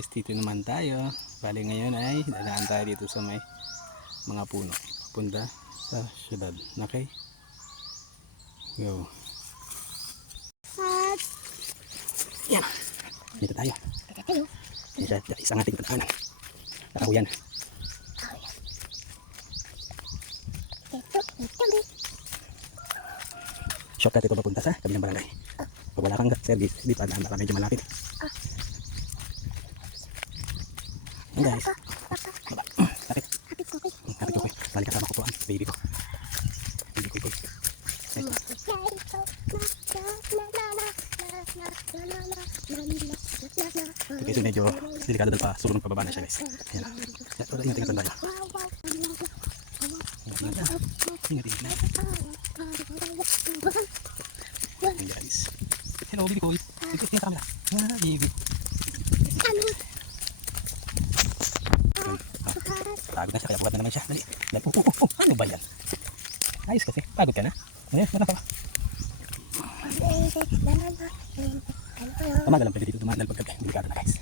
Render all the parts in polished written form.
guys, dito naman tayo. Bali ngayon ay dadaan tayo dito sa may mga puno punta sa syudad. Okay? Go. Yan. Dito tayo. Isang ating pagkaanan. Nakahuyan. Shortcut ito papunta sa kabilang barangay. Pag wala kang service, di pa daan, baka medyo malapit. Yan guys. Baba. Kapit. Kapit ko. Balik kasama ko po ang baby ko. Baby ko. Okay, so medyo delikado dahil pa sulong pababa na siya guys. Ayan. Ingat-ingat lang tayo. Ingat-ingat. Ayan guys. Hello baby ko. Ito yung camera. Baby. Pagod na siya, kaya buhat na naman siya. Dali. Ano ba yan? Ayos kasi. Pagod ka na. Ayan, wala pa ba? Tama na lang pwede dito dumaan dahil pagkabi. Delikado na guys.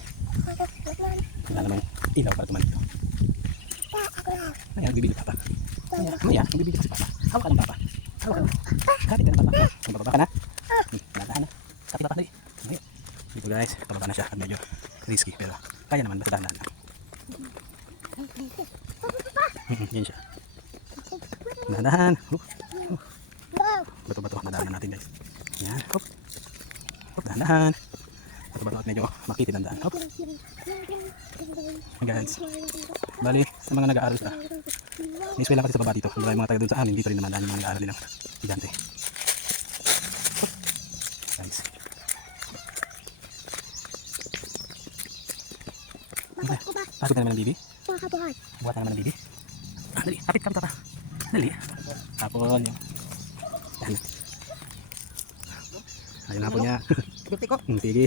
Wala namang ilaw para tumaan dito. Ayan, bibili papa. Ayan, bibili kasi papa. Hawak ka lang papa. Hawak ka lang. Kapit ka na papa. Pababa ka na. Nadahan na. Kapit papa, dali. Ayan. Dito guys, pababa na siya. At medyo risky pero kaya naman. Basta dahan-dahan lang. Yan siya. Dahan-dahan. Bato-bato. Nadaan natin guys. Yan. Hop. Hop. Dahan-dahan. Bato-bato at medyo makitid ang daan. Hop. Guys. Bali, sa mga nag-aaral sa may eskwela kasi sa baba dito. Yung mga taga doon sa amin, dito rin naman daan yung mga nag-aaral nilang estudyante. Hop. Guys. Pasok ka naman ng bibi. Buhat na naman ng bibi. Dali, kapit papa. Dali. Tapon yung ayun na po niya. Sige.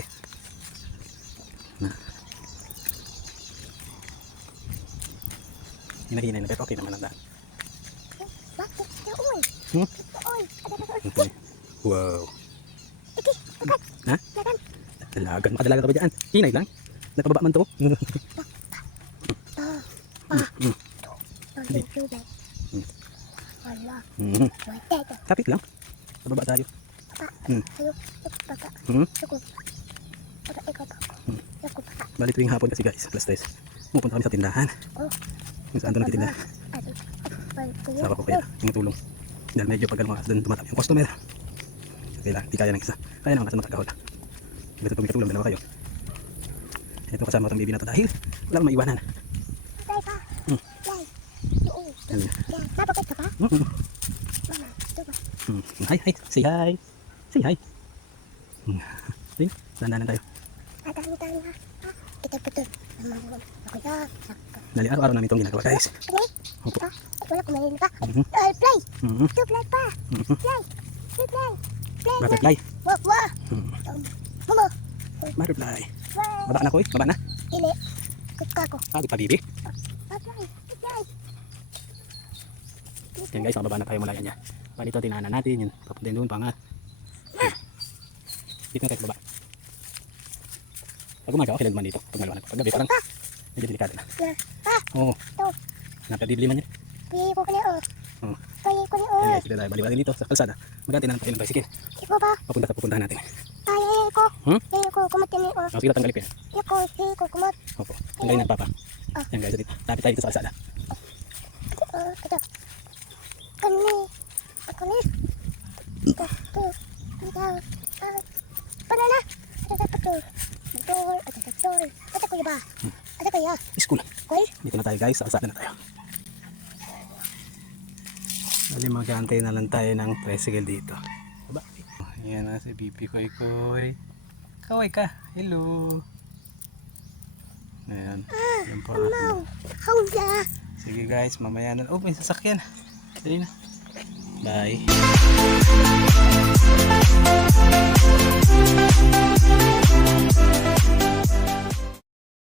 Hinahinay na pero okay naman ang daan. Okay. Wow. Ha? Dalagan. Makadalaga ka ba dyan? Hinay lang. Nagpababa man to. Kapit lang. Bababa tayo. Bali tuwing hapon kasi guys, +3 pupunta kami sa tindahan. Kung saan doon nagtitinda. Sawa ko kaya tumutulong. Dahil medyo pag doon tumatami ang customer. Okay lang, di kaya ng isa. Kaya naman kasi magkakahol. Basta kung may katulong dalawa kayo. Ito kasama ko itong baby na ito dahil wala akong maiwanan. Hi, hi, say hi. Say hi. Ayun, dandanan tayo. Dali, araw-araw namin itong ginagawa guys. Opo. Wala kumain pa. Play. Play pa. Play. Butterfly. Wow. Mama. Butterfly. Baba na ko eh, baba na. Ili. Kako. Pagod pa bibi. Play. Yan guys, makababa na tayo mula yan. Bali ito, tinahanan natin. Yan, papuntin doon pa nga. Dito na tayo sa baba. Pag umaga, okay lang naman dito. Pag maliwanag. Pag gabi, parang medyo delikado na. Oo. Napadibli man yan. Pihi ko kani o. Yan guys, dito tayo. Baliwanag dito sa kalsada. Magantay na lang tayo ng bicycle. Iko ba? Papunta sa pupuntahan natin. Ay, ko. Ko kumat ni o. Sige, tanggalip yan. Iko kumat. Opo. Tanggalin na papa. Yan guys, dito. Tapit tayo dito sa kalsada. Ito. Kani. Ako ni. Ito. Banana. Ito kuya ba? Ito kuya. School. Kuy? Dito na tayo guys, sa kalsada na tayo. Bali mag-aantay na lang tayo ng tricycle dito. Baba. Ayan na si Bibi Koy. Kaway ka. Hello. Ayan. Ayan po. Hawla. Sige guys, mamaya na. Oh, may sasakyan. Dali na. Bye.